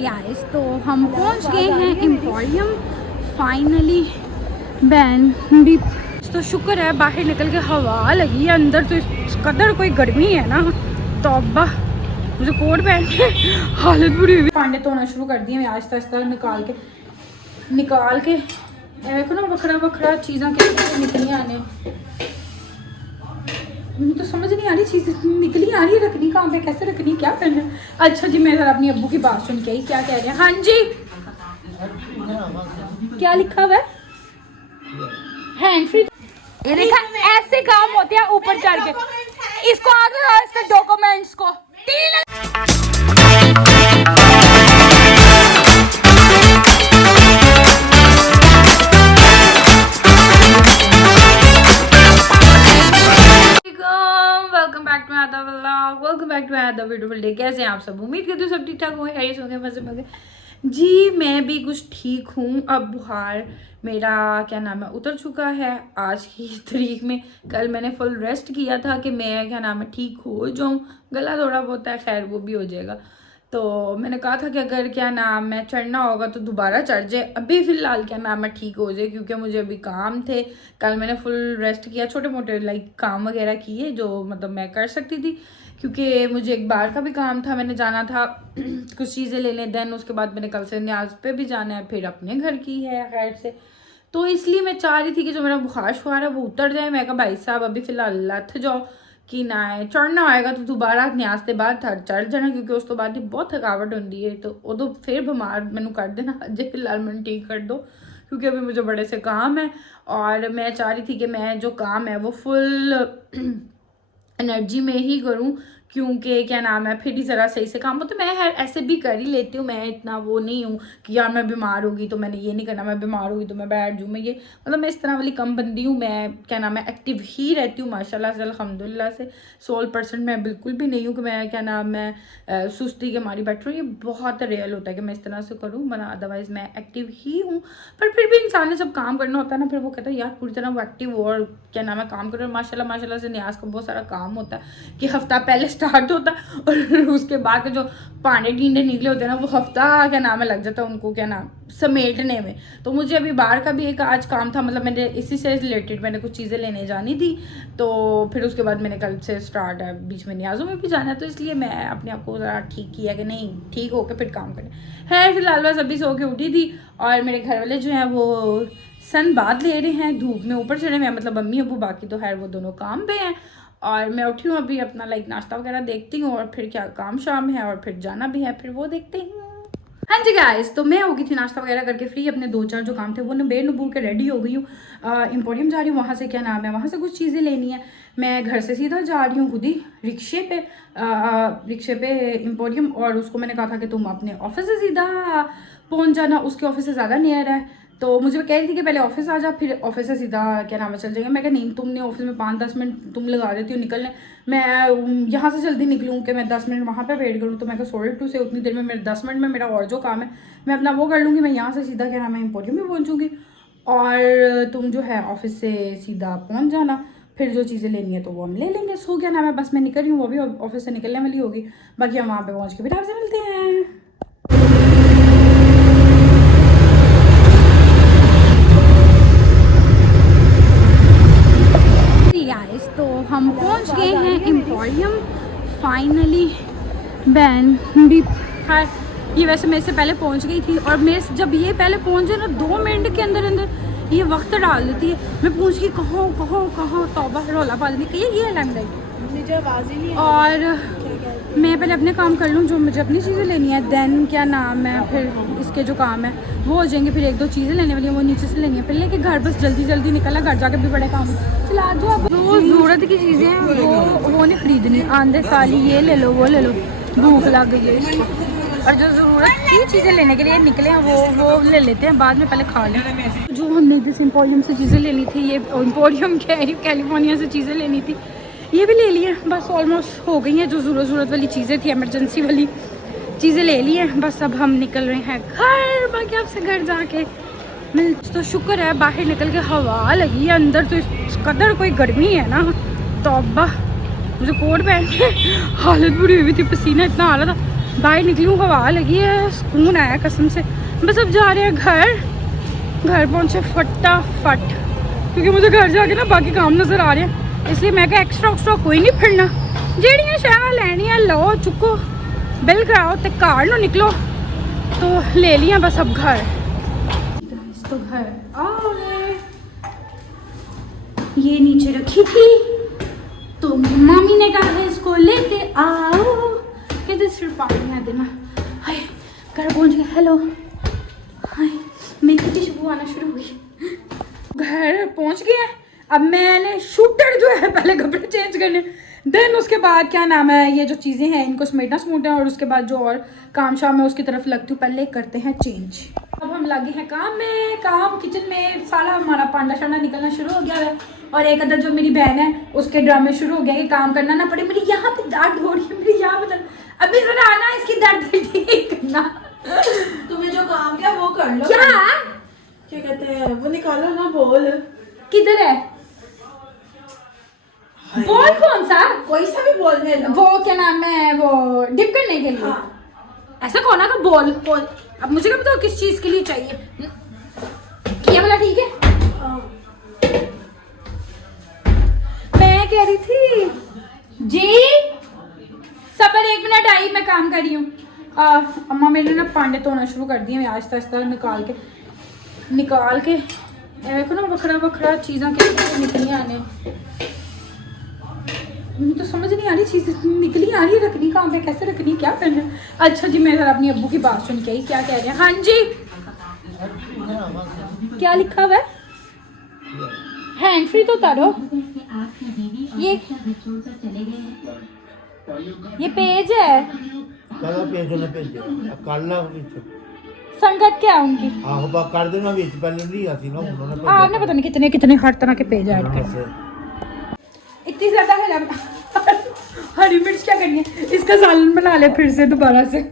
Guys तो हम पहुंच गए हैं एम्पोरियम फाइनली। बैन भी तो शुक्र है बाहर निकल के हवा लगी है, अंदर तो इस कदर कोई गर्मी है ना, तौबा। मुझे कोट पहन के हालत बुरी हुई। पांडे धोना शुरू कर दिए मैं आहिस्ता आहिस्ता निकाल के देखो ना वखरा वखरा चीज़ा कैसे निकली आने। मुझे तो समझ नहीं आ रही चीज़ निकली आ रही है, रखनी कहाँ पे, कैसे रखनी, क्या करना। अच्छा जी मैं जरा अपनी अब्बू की बात सुन के आई, क्या कह रहे हैं। हाँ जी क्या लिखा हुआ है, हैंड फ्री। ये देखा ऐसे काम होते हैं ऊपर चढ़ के। इसको आगे लगाओ, इसके डॉक्यूमेंट्स को। Welcome back to another beautiful day. कैसे हैं आप सब, उम्मीद करते हो सब ठीक ठाक होंगे, हैरिस होंगे, मजे में होंगे। जी मैं भी कुछ ठीक हूँ। अब बुखार मेरा क्या नाम है उतर चुका है आज की तारीख में। कल मैंने फुल रेस्ट किया था कि मैं क्या नाम है ठीक हो जाऊँ। गला थोड़ा बहुत है, खैर वो भी हो जाएगा। तो मैंने कहा था कि अगर क्या नाम है चढ़ना होगा तो दोबारा चढ़ जाए, अभी फ़िलहाल क्या नाम है ठीक हो जाए, क्योंकि मुझे अभी काम थे। कल मैंने फुल रेस्ट किया, छोटे मोटे लाइक काम वगैरह किए जो मतलब मैं कर सकती थी, क्योंकि मुझे एक बार का भी काम था, मैंने जाना था कुछ चीज़ें लेने। देन उसके बाद मैंने कल से न्याज पे भी जाना है, फिर अपने घर की है खैर से। तो इसलिए मैं चाह रही थी कि जो मेरा बुखार शुखार है वो उतर जाए। मैं कहा भाई साहब अभी फ़िलहाल लथ जाओ कि ना है चढ़ना आएगा तो दोबारा न्याज के बाद चढ़ जाना, क्योंकि उस तो बाद ही बहुत थकावट होती है। तो उदो फिर बीमार मैनू कर देना, अजे फिलहाल मैंने ठीक कर दो, क्योंकि अभी मुझे बड़े से काम है। और मैं चाह रही थी कि मैं जो काम है वो फुल एनर्जी में ही करूं, क्योंकि क्या नाम है फिर ही ज़रा सही से काम हो। तो मैं ऐसे भी कर ही लेती हूँ, मैं इतना वो नहीं हूँ कि यार मैं बीमार होगी तो मैंने ये नहीं करना, मैं बीमार होगी तो मैं बैठ जाऊँ। मैं ये मतलब मैं इस तरह वाली कम बंदी हूँ। मैं क्या नाम है एक्टिव ही रहती हूँ माशाल्लाह से, अल्हम्दुलिल्लाह से। 16% मैं बिल्कुल भी नहीं हूँ कि मैं क्या नाम है सुस्ती के मारी बैठ रही हूँ। ये बहुत रियल होता है कि मैं इस तरह से करूँ, वरना अदरवाइज़ मैं एक्टिव ही हूँ। पर फिर भी इंसान ने जब काम करना होता है ना, फिर वो कहता है यार पूरी तरह वो एक्टिव हो और क्या नाम है काम करो। माशाल्लाह से न्याज का बहुत सारा काम होता है कि हफ्ता पहले स्टार्ट होता है और उसके बाद के जो पानी टींडे निकले होते हैं ना, वो हफ्ता क्या नाम है लग जाता है उनको क्या नाम समेटने में। तो मुझे अभी बाहर का भी एक आज काम था, मतलब मैंने इसी से रिलेटेड मैंने कुछ चीज़ें लेने जानी थी। तो फिर उसके बाद मैंने कल से स्टार्ट है, बीच में न्याजों में भी जाना है, तो इसलिए मैं अपने आप को ज़रा ठीक किया कि नहीं ठीक होकर फिर काम करें। है फिलहाल बस अभी सो के उठी थी और मेरे घर वाले जो हैं वो सन बात ले रहे हैं, धूप में ऊपर चढ़े हुए हैं, मतलब अम्मी अबू, बाकी तो खैर वो दोनों काम पे हैं। और मैं उठी हूँ अभी, अपना लाइक नाश्ता वगैरह देखती हूँ और फिर क्या काम शाम है और फिर जाना भी है, फिर वो देखते हैं। हाँ जी गाइस तो मैं हो गई थी नाश्ता वगैरह करके फ्री, अपने 2-4 जो काम थे वो नबेर नबूर के रेडी हो गई हूँ। एम्पोरियम जा रही हूँ, वहाँ से क्या नाम है वहाँ से कुछ चीज़ें लेनी है। मैं घर से सीधा जा रही हूँ खुद ही रिक्शे पे एम्पोरियम, और उसको मैंने कहा था कि तुम अपने ऑफिस से सीधा पहुँच जाना, उसके ऑफिस से ज़्यादा नियर है। तो मुझे कह रही थी कि पहले ऑफिस आ जा, फिर ऑफिस से सीधा क्या नाम है चल जाएंगे। मैं कहा नहीं, तुमने ऑफिस में 5-10 मिनट तुम लगा देती हो निकलने, मैं यहाँ से जल्दी निकलूँ कि मैं 10 मिनट वहाँ पे वेट करूँ। तो मैं कहा 102 से उतनी देर में मेरे 10 मिनट में मेरा और जो काम है मैं अपना वो कर लूँगी। मैं यहाँ से सीधा क्या नाम है एम्पोरियम में पहुँचूँगी और तुम जो है ऑफिस से सीधा पहुँच जाना, फिर जो चीज़ें लेनी है तो वो हम ले लेंगे। सो क्या नाम है बस मैं निकल रही हूँ, वो भी ऑफिस से निकलने वाली होगी, बाकी हम वहाँ पर पहुँच के फिर आपसे मिलते हैं। तो हम पहुंच गए हैं एम्पोरियम फाइनली। बैन भी खैर ये वैसे मेरे से पहले पहुंच गई थी, और मेरे जब ये पहले पहुंच जाए ना 2 मिनट के अंदर अंदर ये वक्त डाल देती है। मैं पूछ गई कहाँ तौबा रौला पा देती है, ये लैंड मुझे आवाज़ ही नहीं। और मैं पहले अपने काम कर लूँ जो मुझे अपनी चीज़ें लेनी है, देन क्या नाम है फिर इसके जो काम है वो हो जाएंगे। फिर 1-2 चीज़ें लेने वाली हैं वो नीचे से लेनी है, फिर लेके घर बस जल्दी निकलना, घर जाके भी बड़े काम चला जो अब वो ज़रूरत की चीज़ें हैं वो नहीं खरीदनी। आंधे साली ये ले लो वो ले लो, भूख लग गई है, और जो ज़रूरत की चीज़ें लेने के लिए निकले हैं वो ले लेते हैं, बाद में पहले खा लें। जो हमने जिस एम्पोरियम से चीज़ें लेनी थी, ये एम्पोरियम कैलिफोर्निया से चीज़ें लेनी थी ये भी ले ली है, बस ऑलमोस्ट हो गई हैं। जो ज़रूरत वाली चीज़ें थी एमरजेंसी वाली चीज़ें ले ली हैं, बस अब हम निकल रहे हैं घर। बाकी आपसे घर जाके मिल तो शुक्र है बाहर निकल के हवा लगी है, अंदर तो इस कदर कोई गर्मी है ना, तौबा। मुझे कोट पहन के हालत बुरी हुई थी, पसीना इतना आ रहा था। बाहर निकली हूँ, हवा लगी है, सुकून आया कसम से। बस अब जा रहे हैं घर पहुँचे फटाफट, क्योंकि मुझे घर जाके ना बाकी काम नज़र आ रहे हैं, इसलिए मैं क्या एक्स्ट्रा कोई नहीं फिरना, जेड़ियां शैवां लैनियां लो चुको, बिल कराओ ते घर नो निकलो, तो ले लिया बस अब घर। तो घर आ गए, ये नीचे रखी थी तो मम्मी ने कहा है इसको लेते आओ, कहते सिर्फ पानी है देना। हाय घर पहुंच गए, हेलो हाय, मेरी की खुशबू आना शुरू हुई। घर पहुंच गए हैं, अब मैंने शूटर जो है पहले कपड़े चेंज करने, देन उसके बाद क्या नाम है ये जो चीज़ें हैं इनको समेटना समूटना, और उसके बाद जो और काम शाम है उसकी तरफ लगती हूँ, पहले करते हैं चेंज। अब हम लगे हैं काम में, काम किचन में सारा हमारा पांडा शांडा निकलना शुरू हो गया है, और एक अदर जो मेरी बहन है उसके ड्रामे शुरू हो गया कि काम करना ना पड़े, मेरी यहाँ पे दर्द हो रही है, मेरी यहाँ पे अभी जरा आना इसकी दर्द ठीक करना, तुम्हें जो काम क्या वो कर लो। क्या कहते हैं वो निकालो ना, बोल किधर है बॉल, कौन सा कोई सा भी बोल ले लो। वो क्या नाम है वो डिप करने के लिए। हाँ। ऐसा कौन है बॉल, अब मुझे क्या पता किस चीज के लिए चाहिए, ये वाला ठीक है। मैं कह रही थी जी सबर 1 मिनट आई, मैं काम कर रही हूँ। अम्मा मेरे ना पांडे धोना शुरू कर दिए, मैं आहिस्ता आहिस्ता निकाल के देखो ना वखरा चीज़ां कैसे निकली आने, मुझे तो समझ नहीं आ रही चीज़ निकली आ रही है, रखनी कहाँ पे, कैसे रखनी, क्या करना। अच्छा जी मैं जरा अपनी अब्बू की बात सुन के आई, क्या कह रहे हैं। हाँ जी क्या लिखा हुआ है, हैंड फ्री तो उतारो, ये पेज है, संगत क्या है उनकी, आपने पता नहीं कितने हर तरह के पेज ऐड कर, इतनी ज्यादा है। हरी मिर्च क्या करनी है, इसका सालन बना ले फिर से दोबारा से,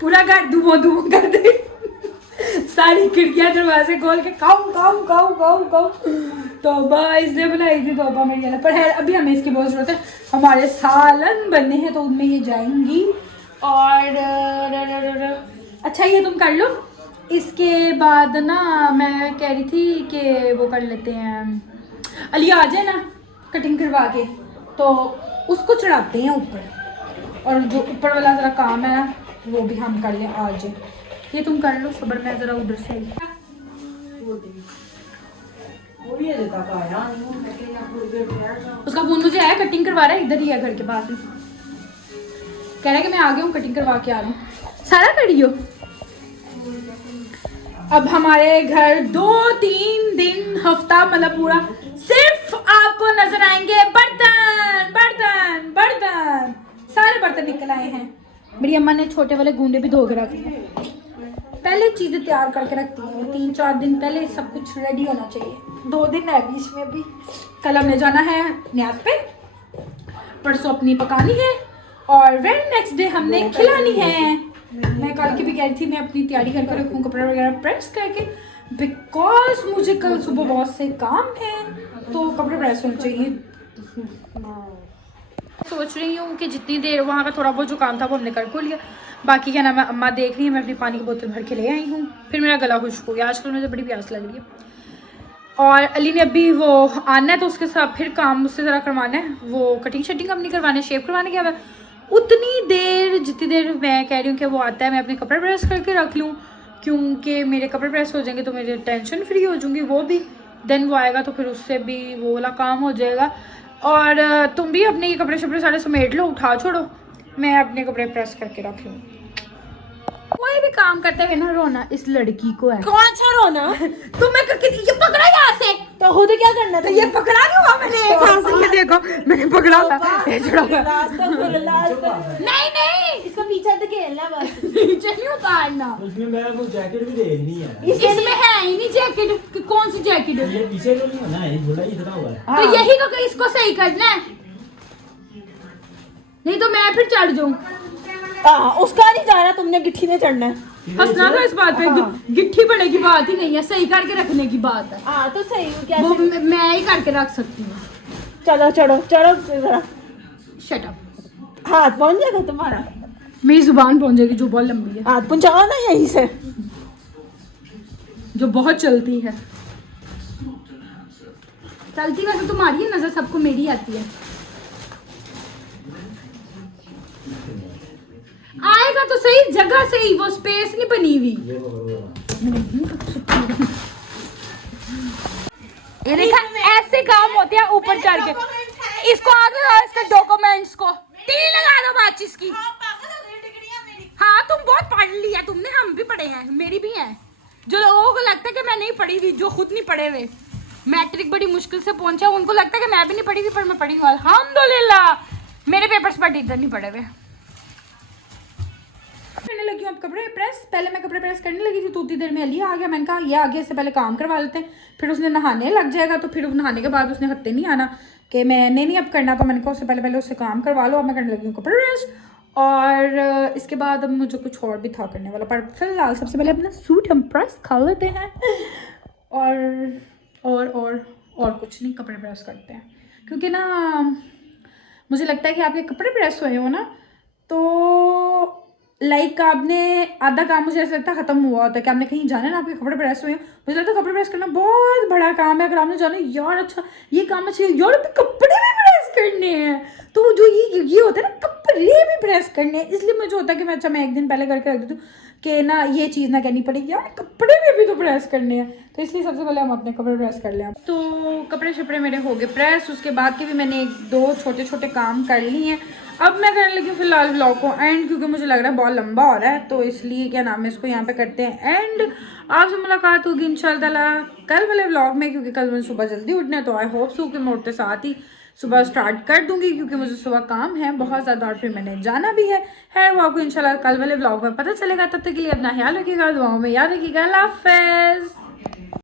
पूरा घर धुआं कर दे, सारी खिड़कियां दरवाजे खोल के खाओ। तौबा इसने बनाई थी तौबा मेरी जाना, पर है अभी हमें इसकी बहुत जरूरत है, हमारे सालन बनने हैं तो उनमें ये जाएंगी। और अच्छा ये तुम कर लो, इसके बाद ना मैं कह रही थी कि वो कर लेते हैं, अली आ जाए ना कटिंग करवा के, तो उसको चढ़ाते हैं ऊपर, और जो ऊपर वाला ज़रा काम है ना वो भी हम कर लें आज। ये तुम कर लो सबर, मैं ज़रा उधर से उसका फोन मुझे आया, कटिंग करवा रहा है, इधर ही है घर के पास में, कह रहा है कि मैं आ गया हूँ कटिंग करवा के आ रहा हूँ, सारा करियो। अब हमारे घर 2-3 दिन हफ्ता मतलब पूरा सिर्फ आपको नजर आएंगे बर्तन, सारे बर्तन निकल आए हैं। मेरी अम्मा ने छोटे वाले गूंडे भी धो के रखे हैं, पहले चीज़ें तैयार करके रखती हैं, 3-4 दिन पहले सब कुछ रेडी होना चाहिए। 2 दिन है बीच में भी, कल हमने जाना है न्याज पे, परसों अपनी पकानी है, और वेरी नेक्स्ट डे हमने खिलानी है। मैं कल की भी कह रही थी मैं अपनी तैयारी करके रखूँ, कपड़े वगैरह प्रेस करके, बिकॉज मुझे कल सुबह बहुत से काम है तो कपड़े प्रेस होने चाहिए। सोच रही हूँ कि जितनी देर वहाँ का थोड़ा बहुत जो काम था वो हमने कर को लिया, बाकी क्या नाम है अम्मा देख रही है, मैं अपनी पानी की बोतल भर के ले आई हूँ, फिर मेरा गला खुश्क हो गया, आजकल मुझे बड़ी प्यास लग रही है। और अली ने अभी वो आना है तो उसके साथ फिर काम उससे ज़रा करवाना है, वो कटिंग शटिंग अपनी करवाने, शेप करवाने क्या है, उतनी देर जितनी देर मैं कह रही हूँ कि वो आता है मैं अपने कपड़े प्रेस करके रख लूँ, क्योंकि मेरे कपड़े प्रेस हो जाएंगे तो मेरी टेंशन फ्री हो जाऊँगी, वो भी देन वो आएगा तो फिर उससे भी वो वाला काम हो जाएगा। और तुम भी अपने ये कपड़े शपड़े सारे समेट लो, उठा छोड़ो, मैं अपने कपड़े प्रेस करके रख लूँ। कोई भी काम करते हुए ना रोना इस लड़की को है। कौन सा रोना? तुम्हें ये पकड़ा यहाँ से तो खुद क्या करना था? ये पकड़ा नहीं हुआ मैंने एक हाथ से, ये देखो मैंने पकड़ा हुआ, ये छुड़ा हुआ। नहीं इसका पीछे तो खेलना बस, नीचे नहीं उतारना। उसमें मेरा वो जैकेट भी देखनी है, इसमें है ही नहीं जैकेट, कौन सी जैकेट? ये पीछे तो नहीं होना है, बोला इतना हुआ है। तो यही तो इसको सही करना है, नहीं तो मैं फिर चढ़ जाऊँ। उसका नहीं जाना, तुमने गिट्ठी में चढ़ना है। हंसना था इस बात पे, गिट्ठी पड़े की बात ही नहीं है, सही करके रखने की बात है। हाँ तो सही क्या वो मैं ही करके रख सकती हूँ। चलो चढ़ो चढ़ो जरा, शट अप। हाथ पहुंच जाएगा तुम्हारा। मेरी जुबान पहुंच जाएगी जो बहुत लंबी है, हाथ पहुंचाओ ना यहीं से। जो बहुत चलती है। चलती वैसे तुम्हारी है, नजर सबको मेरी आती है। आएगा तो सही जगह से ही, वो स्पेस नहीं बनी हुई। ये देखा, ऐसे काम होते हैं ऊपर चढ़ के। इसको आगे लगाओ, इसके डॉक्यूमेंट्स को तीन लगा दो माचिस की। हाँ तुम बहुत पढ़ लिया तुमने, हम भी पढ़े हैं, मेरी भी है। जो लोगों को लगता है कि मैं नहीं पढ़ी हुई, जो खुद नहीं पढ़े हुए, मैट्रिक बड़ी मुश्किल से पहुंचा, उनको लगता है कि मैं भी नहीं पढ़ी हुई, पर मैं पढ़ी हुई। अल्हम्दुलिल्लाह मेरे पेपर्स पर टीचर नहीं पढ़े हुए। करने लगी हूँ अब कपड़े प्रेस। पहले मैं कपड़े प्रेस करने लगी थी तो उतनी देर में अली आ गया। मैंने कहा ये आगे से पहले काम करवा लेते हैं, फिर उसने नहाने लग जाएगा, तो फिर नहाने के बाद उसने हत्ते नहीं आना कि मैंने नहीं अब करना। तो मैंने कहा उससे पहले उससे काम करवा लो। अब मैं करने लगी हूँ कपड़े प्रेस, और इसके बाद अब मुझे कुछ और भी था करने वाला, पर फिलहाल सबसे पहले अपना सूट हम प्रेस कर लेते हैं, और कुछ नहीं, कपड़े प्रेस करते हैं। क्योंकि ना मुझे लगता है कि आपके कपड़े प्रेस हुए हो ना, तो लाइक आपने आधा काम, मुझे ऐसा लगता है ख़त्म हुआ होता है कि आपने कहीं जाना है ना, आपके कपड़े प्रेस हुए हैं। मुझे लगता है कपड़े प्रेस करना बहुत बड़ा काम है। अगर आपने जाना यार, अच्छा ये काम अच्छा यार, अभी कपड़े भी प्रेस करने हैं, तो जो ये होता है ना, कपड़े भी प्रेस करने हैं, इसलिए मुझे होता है कि मैं एक दिन पहले करके रख देती हूँ कि ना ये चीज़ ना कहनी पड़ेगी यार, कपड़े में भी तो प्रेस करने हैं। तो इसलिए सबसे पहले हम अपने कपड़े प्रेस कर लें। तो कपड़े शपड़े मेरे हो गए प्रेस, उसके बाद के भी मैंने 1-2 छोटे छोटे काम कर लिए हैं। अब मैं करने लगी हूँ फिलहाल व्लॉग को एंड, क्योंकि मुझे लग रहा है बहुत लंबा हो रहा है, तो इसलिए क्या नाम है, इसको यहाँ पे करते हैं एंड। आपसे मुलाकात होगी इंशाल्लाह कल वाले व्लॉग में, क्योंकि कल मुझे सुबह जल्दी उठना है, तो आई होप सो कि मैं उठते साथ ही सुबह स्टार्ट कर दूंगी, क्योंकि मुझे सुबह काम है बहुत ज़्यादा और फिर मैंने जाना भी है। वो आपको इंशाल्लाह कल वाले व्लॉग में पता चलेगा। तब तक के लिए अपना ख्याल रखिएगा, दुआओं में याद रखिएगा। अल्लाह हाफ़िज़।